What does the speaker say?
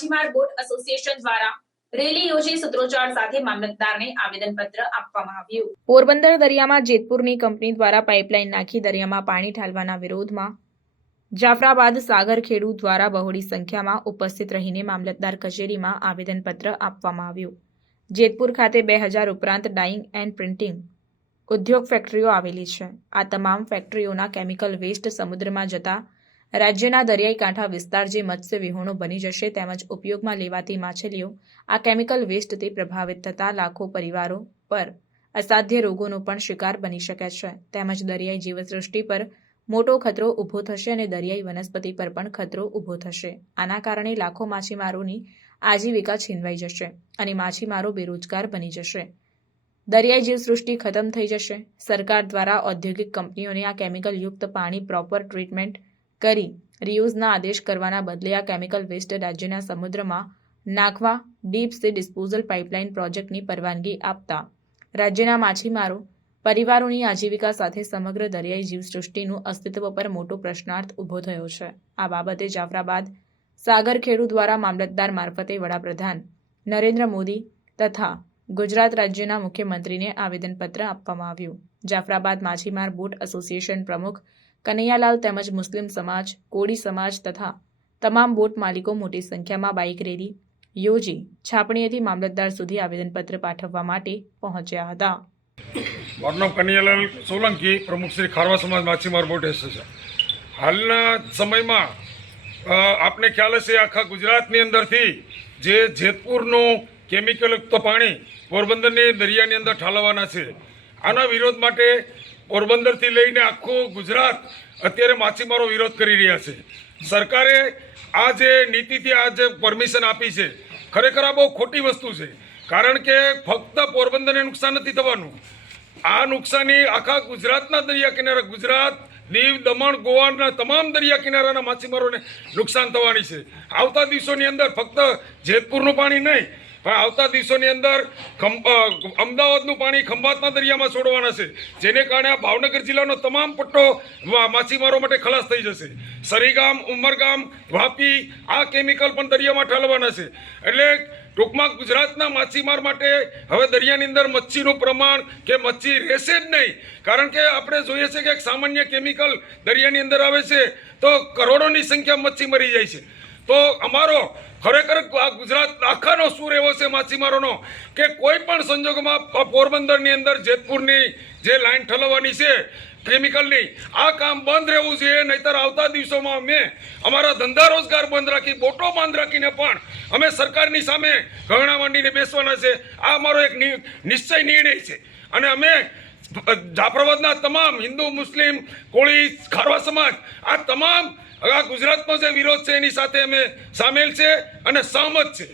માછીમાર boat association દ્વારા rally યોજી સૂત્રોચ્ચાર સાથે મામલતદારને આવેદનપત્ર આપવામાં આવ્યું। પોરબંદર દરિયામાં જેતપુરની કંપની દ્વારા પાઇપલાઇન નાખી દરિયામાં પાણી ઠાલવાના વિરોધમાં જાફરાબાદ સાગરખેડુ દ્વારા બહોળી સંખ્યામાં ઉપસ્થિત રહીને મામલતદાર કચેરીમાં આવેદનપત્ર આપવામાં આવ્યું। જેતપુર ખાતે 2000 ઉપરાંત ડાઇંગ એન્ડ પ્રિન્ટિંગ ઉદ્યોગ ફેક્ટરીઓ આવેલી છે। આ તમામ ફેક્ટરીઓના કેમિકલ વેસ્ટ સમુદ્રમાં જતા રાજ્યના દરિયાઈ કાંઠા વિસ્તાર જે મત્સ્ય વિહોણો બની જશે તેમજ ઉપયોગમાં લેવાતી માછલીઓ આ કેમિકલ વેસ્ટથી પ્રભાવિત થતા લાખો પરિવારો પર અસાધ્ય રોગોનો પણ શિકાર બની શકે છે તેમજ દરિયાઈ જીવસૃષ્ટિ પર મોટો ખતરો ઊભો થશે અને દરિયાઈ વનસ્પતિ પર પણ ખતરો ઊભો થશે। આના કારણે લાખો માછીમારોની આજીવિકા છીનવાઈ જશે અને માછીમારો બેરોજગાર બની જશે। દરિયાઈ જીવસૃષ્ટિ ખતમ થઈ જશે। સરકાર દ્વારા ઔદ્યોગિક કંપનીઓને આ કેમિકલયુક્ત પાણી પ્રોપર ટ્રીટમેન્ટ કરી રિયુઝના આદેશ કરવાના બદલે આ કેમિકલ વેસ્ટ રાજ્યના સમુદ્રમાં નાખવા ડીપ સી ડિસ્પોઝલ પાઇપલાઇન પ્રોજેક્ટની પરવાનગી આપતા રાજ્યના માછીમારો પરિવારોની આજીવિકા સાથે સમગ્ર દરિયાઈ જીવસૃષ્ટિનું અસ્તિત્વ પર મોટો પ્રશ્નાર્થ ઊભો થયો છે। આ બાબતે જાફરાબાદ સાગરખેડુ દ્વારા મામલતદાર મારફતે વડાપ્રધાન નરેન્દ્ર મોદી તથા ગુજરાત રાજ્યના મુખ્યમંત્રીને આવેદનપત્ર આપવામાં આવ્યું। જાફરાબાદ માછીમાર બોટ એસોસિએશન પ્રમુખ કનૈયાલાલ તેમજ મુસ્લિમ સમાજ, કોળી સમાજ તથા તમામ બોટ માલિકો મોટી સંખ્યામાં બાઇક રેલી યોજી છાપણીએથી મામલતદાર સુધી આવેદનપત્ર પાઠવવા માટે પહોંચ્યા હતા। મારું નામ કનૈયાલાલ સોલંકી, પ્રમુખ શ્રી ખારવા સમાજ માછીમાર બોટ એસોસિએશન। હાલના સમયમાં આપને ખ્યાલ હશે આખા ગુજરાતની અંદરથી જે જેતપુરનું કેમિકલયુક્ત પાણી પોરબંદરની દરિયાની અંદર ઠાલવવાના છે, આના વિરોધ માટે પોરબંદરથી લઈને આખું ગુજરાત અત્યારે માછીમારો વિરોધ કરી રહ્યા છે। સરકારે આ જે નીતિથી આ જે પરમિશન આપી છે ખરેખર આ બહુ ખોટી વસ્તુ છે, કારણ કે ફક્ત પોરબંદરને નુકસાન નથી થવાનું, આ નુકસાની આખા ગુજરાતના દરિયા કિનારા, ગુજરાત, દીવ, દમણ, ગોવાના તમામ દરિયા કિનારાના માછીમારોને નુકસાન થવાની છે। આવતા દિવસોની અંદર ફક્ત જેતપુરનું પાણી નહીં પણ આવતા દિવસોની અંદર અમદાવાદનું પાણી ખંભાતના દરિયામાં છોડવાના છે, જેને કારણે આ ભાવનગર જિલ્લાનો તમામ પટ્ટો માછીમારો માટે ખલાસ થઈ જશે। સરીગામ, ઉમરગામ, વાપી આ કેમિકલ પણ દરિયામાં ઠાલવાના છે। એટલે ટૂંકમાં ગુજરાતના માછીમાર માટે હવે દરિયાની અંદર મચ્છીનું પ્રમાણ કે મચ્છી રહેશે જ નહીં, કારણ કે આપણે જોઈએ છે કે એક સામાન્ય કેમિકલ દરિયાની અંદર આવે છે તો કરોડોની સંખ્યા મચ્છી મરી જાય છે। તો અમારો ખરેખર આ ગુજરાત આખાનો સૂર એવો છે માછીમારોનો કે કોઈ પણ સંજોગોમાં પોરબંદરની અંદર જેતપુરની જે લાઈન ઠલવવાની છે કેમિકલની, આ કામ બંધ રહેવું જોઈએ, નહીતર આવતા દિવસોમાં અમે અમારા ધંધા રોજગાર બંધ રાખી, બોટો બંધ રાખીને પણ અમે સરકારની સામે ઘરણા માંડીને બેસવાના છે। આ અમારો એક નિશ્ચય નિર્ણય છે અને અમે જાફરાબાદના તમામ હિન્દુ, મુસ્લિમ, કોળી, ખારવા સમાજ આ તમામ આ ગુજરાતનો જે વિરોધ છે એની સાથે અમે સામેલ છે અને સહમત છે।